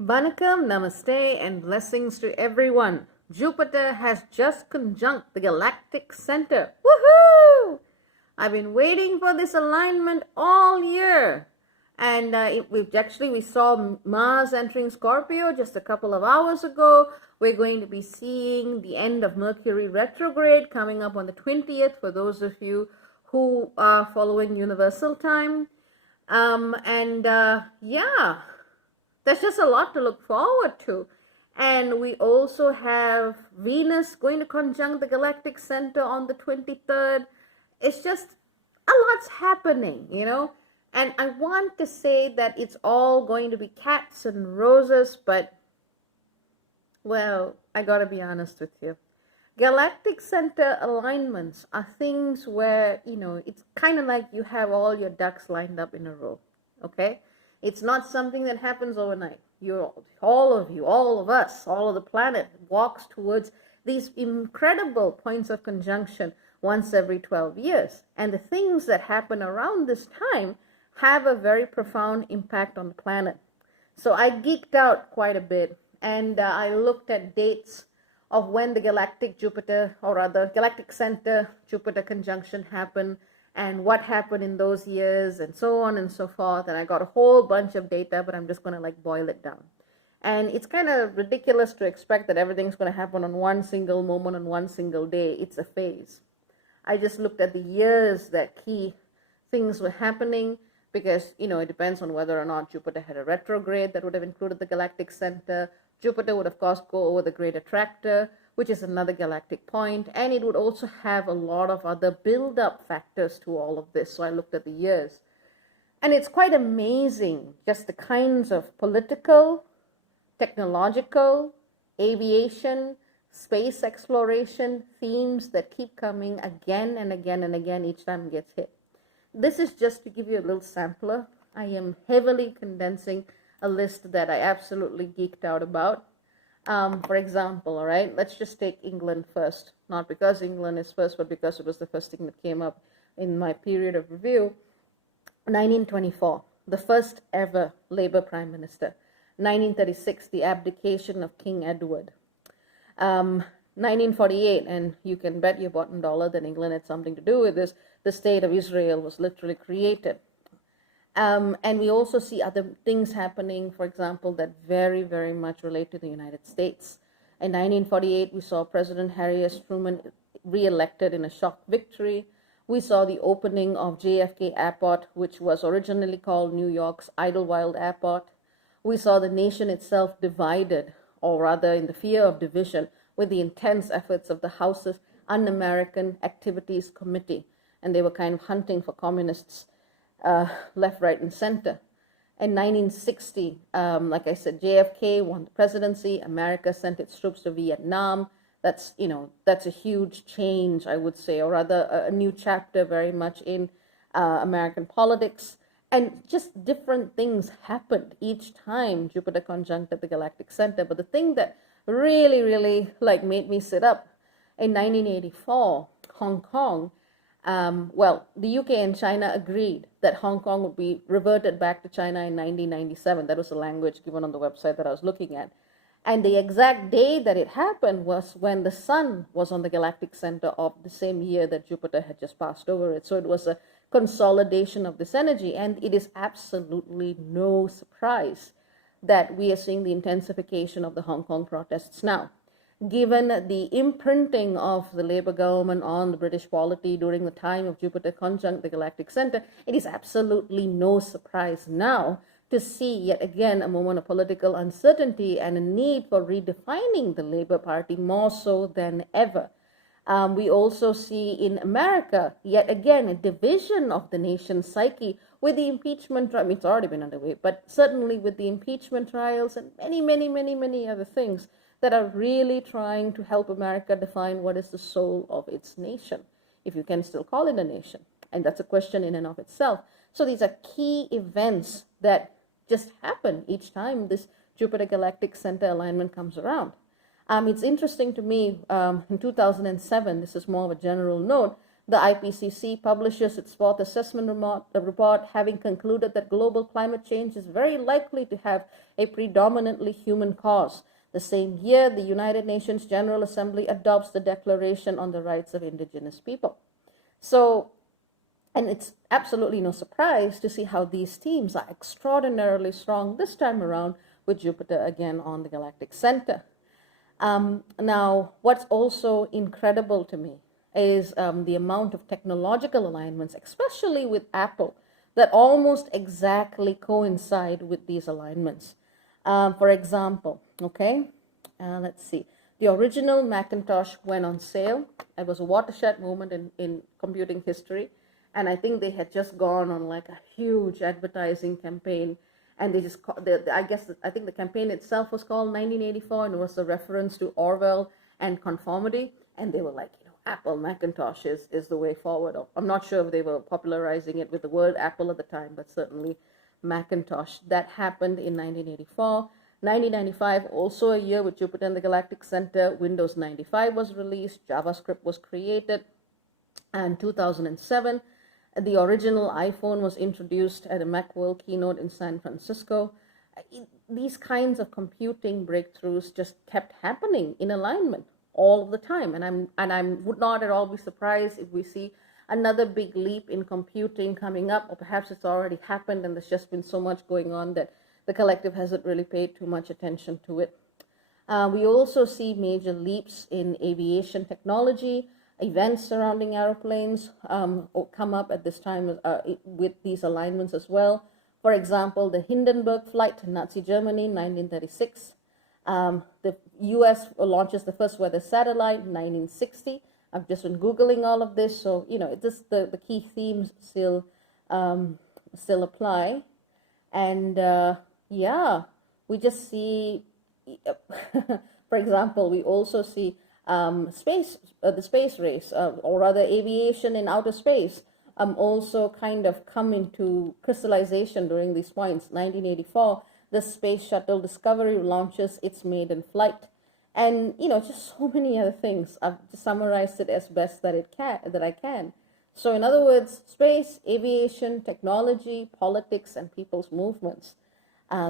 Vanakkam, namaste, and blessings to everyone. Jupiter has just conjunct the Galactic Center. Woohoo! I've been waiting for this alignment all year. And we saw Mars entering Scorpio just a couple of hours ago. We're going to be seeing the end of Mercury retrograde coming up on the 20th for those of you who are following universal time. Yeah, there's just a lot to look forward to. And we also have Venus going to conjunct the Galactic Center on the 23rd. It's just a lot's happening, you know. And I want to say that it's all going to be cats and roses, but, well, I gotta be honest with you. Galactic Center alignments are things where, it's kind of like you have all your ducks lined up in a row, okay? It's not something that happens overnight. All of us, all of the planet walks towards these incredible points of conjunction once every 12 years. And the things that happen around this time have a very profound impact on the planet. So I geeked out quite a bit, and I looked at dates of when the Galactic Center Jupiter conjunction happened, and what happened in those years, and so on and so forth. And I got a whole bunch of data, but I'm just going to boil it down. And it's kind of ridiculous to expect that everything's going to happen on one single moment, on one single day. It's a phase. I just looked at the years that key things were happening, because, it depends on whether or not Jupiter had a retrograde that would have included the Galactic Center. Jupiter would, of course, go over the Great Attractor, which is another galactic point, and it would also have a lot of other build-up factors to all of this. So I looked at the years, and it's quite amazing just the kinds of political, technological, aviation, space exploration themes that keep coming again and again and again each time it gets hit. This is just to give you a little sampler. I am heavily condensing a list that I absolutely geeked out about. For example, all right, let's just take England first. Not because England is first, but because it was the first thing that came up in my period of review. 1924, the first ever Labour Prime Minister. 1936, the abdication of King Edward. 1948, and you can bet your bottom dollar that England had something to do with this, the State of Israel was literally created. And we also see other things happening, for example, that very, very much relate to the United States. In 1948, we saw President Harry S. Truman re-elected in a shock victory. We saw the opening of JFK Airport, which was originally called New York's Idlewild Airport. We saw the nation itself divided, or rather in the fear of division, with the intense efforts of the House's Un-American Activities Committee. And they were kind of hunting for communists left, right, and center. In 1960, like I said, JFK won the presidency. America sent its troops to Vietnam. That's a huge change, I would say, or rather a new chapter very much in American politics. And just different things happened each time Jupiter conjuncted the Galactic Center. But the thing that really, really made me sit up, in 1984, Hong Kong, the UK and China agreed that Hong Kong would be reverted back to China in 1997. That was the language given on the website that I was looking at. And the exact day that it happened was when the sun was on the Galactic Center of the same year that Jupiter had just passed over it. So it was a consolidation of this energy. And it is absolutely no surprise that we are seeing the intensification of the Hong Kong protests now. Given the imprinting of the Labour government on the British polity during the time of Jupiter conjunct the Galactic Center, it is absolutely no surprise now to see yet again a moment of political uncertainty and a need for redefining the Labour Party more so than ever. We also see in America, yet again, a division of the nation's psyche with the impeachment trial. I mean, it's already been underway, but certainly with the impeachment trials and many, many, many, many other things that are really trying to help America define what is the soul of its nation, if you can still call it a nation. And that's a question in and of itself. So these are key events that just happen each time this Jupiter Galactic Center alignment comes around. It's interesting to me, in 2007, this is more of a general note, The IPCC publishes its fourth assessment report, having concluded that global climate change is very likely to have a predominantly human cause. The same year, the United Nations General Assembly adopts the Declaration on the Rights of Indigenous People. So, and it's absolutely no surprise to see how these themes are extraordinarily strong this time around with Jupiter again on the Galactic Center. Now, what's also incredible to me is the amount of technological alignments, especially with Apple, that almost exactly coincide with these alignments. For example, okay, let's see. The original Macintosh went on sale. It was a watershed moment in computing history. And I think they had just gone on like a huge advertising campaign. And they just, I think the campaign itself was called 1984, and it was a reference to Orwell and conformity. And they were like, Apple Macintosh is the way forward. I'm not sure if they were popularizing it with the word Apple at the time, but certainly Macintosh. That happened in 1984. 1995, also a year with Jupiter and the Galactic Center, Windows 95 was released, JavaScript was created, and 2007, the original iPhone was introduced at a Macworld keynote in San Francisco. These kinds of computing breakthroughs just kept happening in alignment all the time, and I would not at all be surprised if we see another big leap in computing coming up, or perhaps it's already happened and there's just been so much going on that the collective hasn't really paid too much attention to it. We also see major leaps in aviation technology. Events surrounding airplanes come up at this time with these alignments as well. For example, the Hindenburg flight to Nazi Germany in 1936. The US launches the first weather satellite in 1960. I've just been Googling all of this, so it's just the key themes still apply. And yeah, we just see, for example, we also see the space race, or rather aviation in outer space, also kind of come into crystallization during these points. 1984, the Space Shuttle Discovery launches its maiden flight. And, just so many other things. I've summarized it as best that I can. So in other words, space, aviation, technology, politics, and people's movements.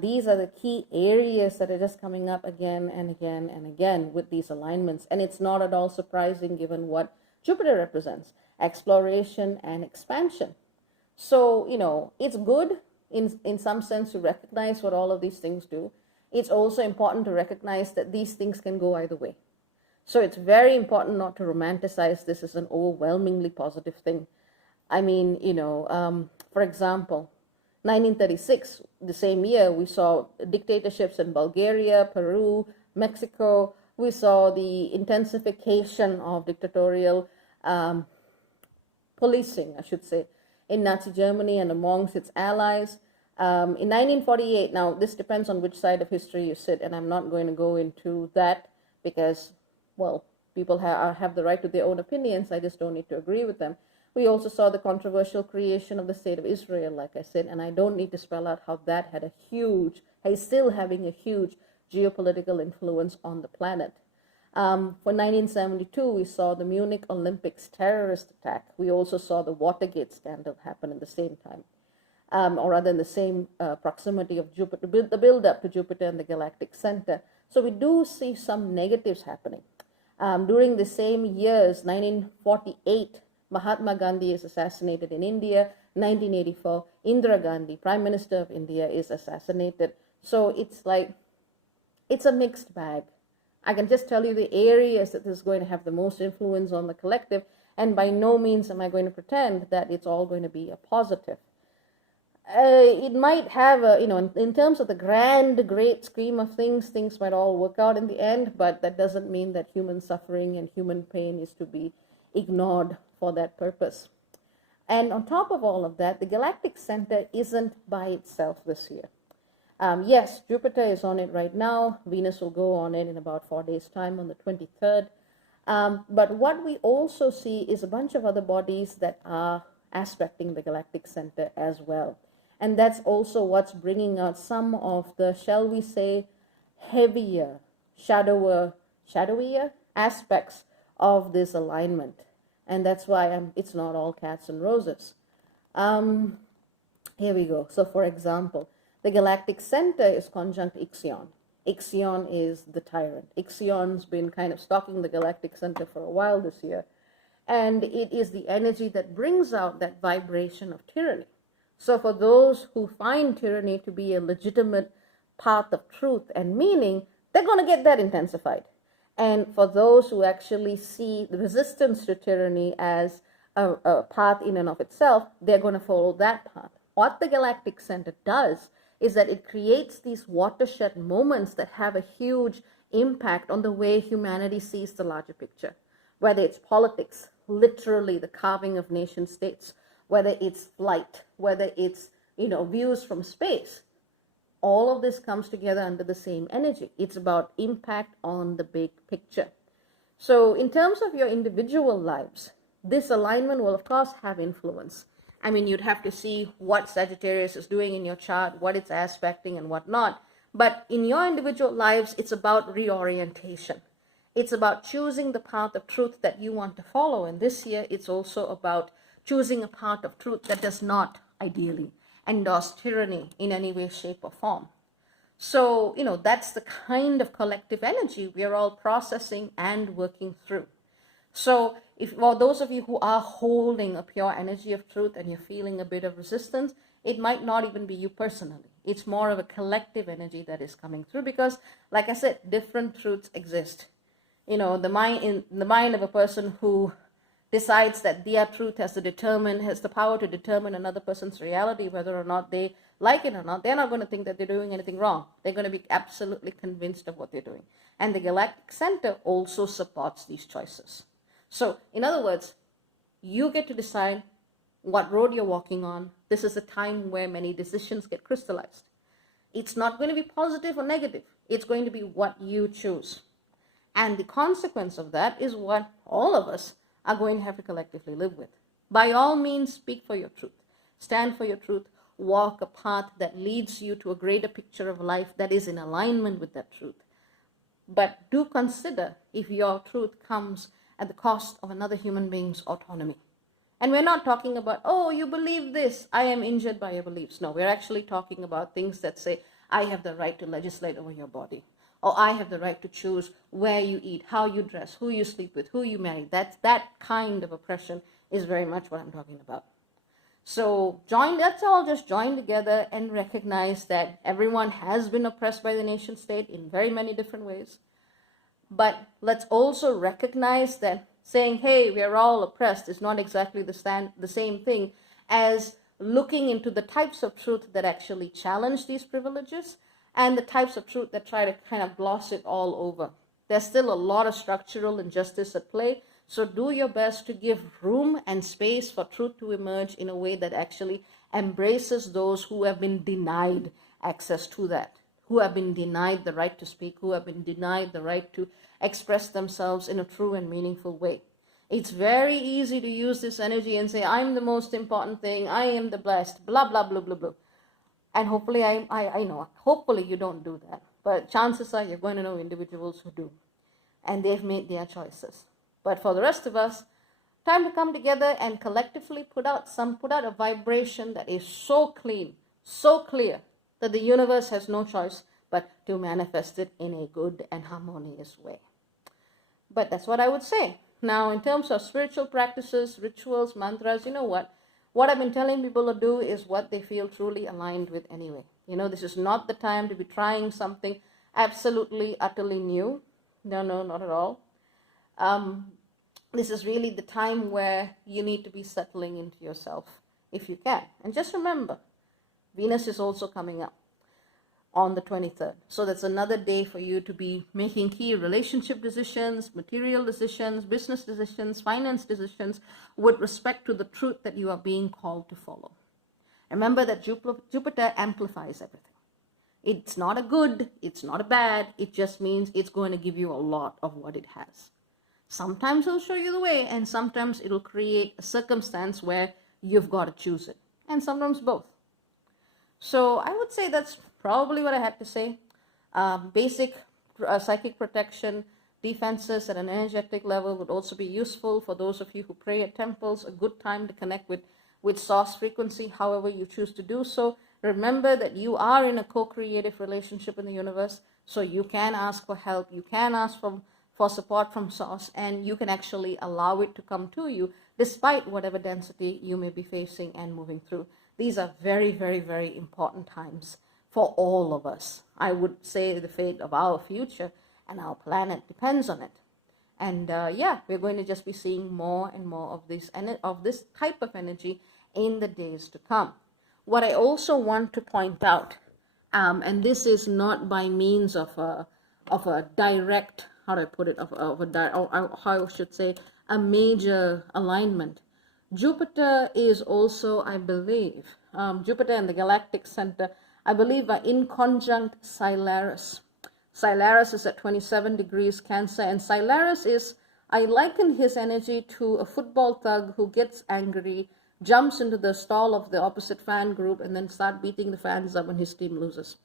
These are the key areas that are just coming up again and again and again with these alignments. And it's not at all surprising given what Jupiter represents: exploration and expansion. So, it's good in some sense to recognize what all of these things do. It's also important to recognize that these things can go either way. So it's very important not to romanticize this as an overwhelmingly positive thing. I mean, for example, 1936, the same year, we saw dictatorships in Bulgaria, Peru, Mexico. We saw the intensification of dictatorial policing, I should say, in Nazi Germany and amongst its allies. In 1948, now this depends on which side of history you sit, and I'm not going to go into that because, well, people have the right to their own opinions. I just don't need to agree with them. We also saw the controversial creation of the state of Israel, like I said, and I don't need to spell out how that had is still having a huge geopolitical influence on the planet. For 1972, we saw the Munich Olympics terrorist attack. We also saw the Watergate scandal happen at the same time, or rather in the same proximity of Jupiter, the build-up to Jupiter and the Galactic Center. So we do see some negatives happening. During the same years, 1948, Mahatma Gandhi is assassinated in India. 1984, Indira Gandhi, Prime Minister of India, is assassinated. So it's a mixed bag. I can just tell you the areas that this is going to have the most influence on the collective, and by no means am I going to pretend that it's all going to be a positive. It might have in terms of the great scheme of things might all work out in the end, but that doesn't mean that human suffering and human pain is to be ignored for that purpose. And on top of all of that, the Galactic Center isn't by itself this year. Yes, Jupiter is on it right now. Venus will go on it in about 4 days' time on the 23rd. But what we also see is a bunch of other bodies that are aspecting the Galactic Center as well. And that's also what's bringing out some of the, shall we say, heavier, shadowier aspects of this alignment. And that's why it's not all cats and roses. Um, Here we go. So for example, the Galactic Center is conjunct Ixion. Ixion is the tyrant. Ixion's been kind of stalking the Galactic Center for a while this year. And it is the energy that brings out that vibration of tyranny. So for those who find tyranny to be a legitimate path of truth and meaning, they're going to get that intensified. And for those who actually see the resistance to tyranny as a path in and of itself, they're going to follow that path. What the Galactic Center does is that it creates these watershed moments that have a huge impact on the way humanity sees the larger picture, whether it's politics, literally the carving of nation states, whether it's flight, whether it's, views from space. All of this comes together under the same energy. It's about impact on the big picture. So in terms of your individual lives, this alignment will of course have influence. I mean, you'd have to see what Sagittarius is doing in your chart, what it's aspecting and what not. But in your individual lives, it's about reorientation. It's about choosing the path of truth that you want to follow. And this year, it's also about choosing a path of truth that does not, ideally, endorse tyranny in any way, shape, or form. So, that's the kind of collective energy we are all processing and working through. So, for those of you who are holding a pure energy of truth and you're feeling a bit of resistance, it might not even be you personally. It's more of a collective energy that is coming through because, like I said, different truths exist. In the mind of a person who decides that their truth has the power to determine another person's reality, whether or not they like it or not, they're not going to think that they're doing anything wrong. They're going to be absolutely convinced of what they're doing. And the Galactic Center also supports these choices. So, in other words, you get to decide what road you're walking on. This is a time where many decisions get crystallized. It's not going to be positive or negative. It's going to be what you choose. And the consequence of that is what all of us are going to have to collectively live with. By all means, speak for your truth. Stand for your truth. Walk a path that leads you to a greater picture of life that is in alignment with that truth. But do consider if your truth comes at the cost of another human being's autonomy. And we're not talking about, oh, you believe this, I am injured by your beliefs. No, we're actually talking about things that say, I have the right to legislate over your body. Or I have the right to choose where you eat, how you dress, who you sleep with, who you marry. That kind of oppression is very much what I'm talking about. So let's all just join together and recognize that everyone has been oppressed by the nation state in very many different ways. But let's also recognize that saying, hey, we are all oppressed is not exactly the same thing as looking into the types of truth that actually challenge these privileges and the types of truth that try to kind of gloss it all over. There's still a lot of structural injustice at play, so do your best to give room and space for truth to emerge in a way that actually embraces those who have been denied access to that, who have been denied the right to speak, who have been denied the right to express themselves in a true and meaningful way. It's very easy to use this energy and say, I'm the most important thing, I am the blessed, blah, blah, blah, blah, blah. And hopefully, I know, hopefully you don't do that. But chances are you're going to know individuals who do. And they've made their choices. But for the rest of us, time to come together and collectively put out a vibration that is so clean, so clear, that the universe has no choice but to manifest it in a good and harmonious way. But that's what I would say. Now, in terms of spiritual practices, rituals, mantras, you know what? What I've been telling people to do is what they feel truly aligned with anyway. This is not the time to be trying something absolutely, utterly new. No, not at all. This is really the time where you need to be settling into yourself, if you can. And just remember, Venus is also coming up on the 23rd. So that's another day for you to be making key relationship decisions, material decisions, business decisions, finance decisions with respect to the truth that you are being called to follow. Remember that Jupiter amplifies everything. It's not a good, it's not a bad, it just means it's going to give you a lot of what it has. Sometimes it'll show you the way, and sometimes it'll create a circumstance where you've got to choose it, and sometimes both. So I would say that's probably what I had to say. Basic psychic protection, defenses at an energetic level would also be useful for those of you who pray at temples. A good time to connect with source frequency, however you choose to do so. Remember that you are in a co-creative relationship in the universe, so you can ask for help, you can ask for support from source, and you can actually allow it to come to you despite whatever density you may be facing and moving through. These are very, very, very important times for all of us. I would say the fate of our future and our planet depends on it. And yeah, we're going to just be seeing more and more of this type of energy in the days to come. What I also want to point out, and this is not by means of a direct, how do I put it, how I should say, a major alignment. Jupiter is also, I believe, Jupiter and the Galactic Center, I believe, are in conjunct Solaris. Solaris is at 27 degrees Cancer, and Solaris is, I liken his energy to a football thug who gets angry, jumps into the stall of the opposite fan group, and then start beating the fans up when his team loses.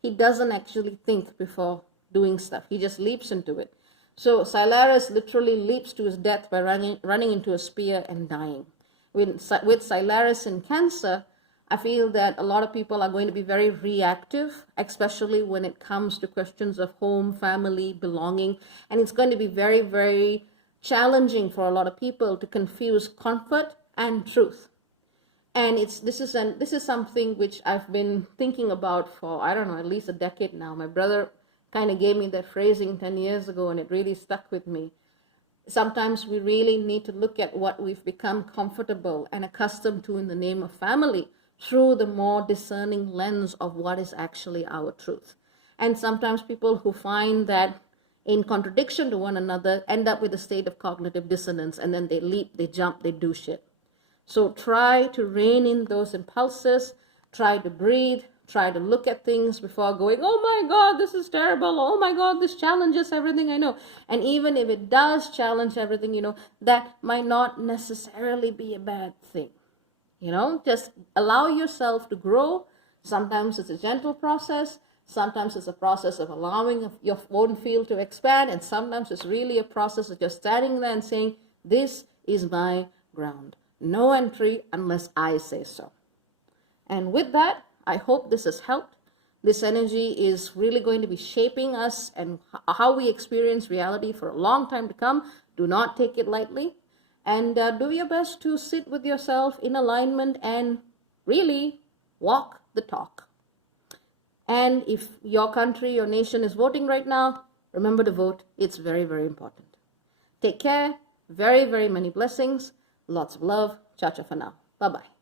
He doesn't actually think before doing stuff. He just leaps into it. So Solaris literally leaps to his death by running into a spear and dying. With Solaris in Cancer, I feel that a lot of people are going to be very reactive, especially when it comes to questions of home, family, belonging. And it's going to be very, very challenging for a lot of people to confuse comfort and truth. And this is something which I've been thinking about for, I don't know, at least a decade now. My brother kind of gave me that phrasing 10 years ago, and it really stuck with me. Sometimes we really need to look at what we've become comfortable and accustomed to in the name of family through the more discerning lens of what is actually our truth. And sometimes people who find that in contradiction to one another end up with a state of cognitive dissonance, and then they leap, they jump, they do shit. So try to rein in those impulses, try to breathe, try to look at things before going, oh my God, this is terrible. Oh my God, this challenges everything I know. And even if it does challenge everything you know, that might not necessarily be a bad thing. You know, just allow yourself to grow. Sometimes it's a gentle process. Sometimes it's a process of allowing your own field to expand. And sometimes it's really a process of just standing there and saying, this is my ground. No entry unless I say so. And with that, I hope this has helped. This energy is really going to be shaping us and how we experience reality for a long time to come. Do not take it lightly. And do your best to sit with yourself in alignment and really walk the talk. And if your country, your nation is voting right now, remember to vote. It's very, very important. Take care. Very, very many blessings. Lots of love. Ciao, ciao for now. Bye-bye.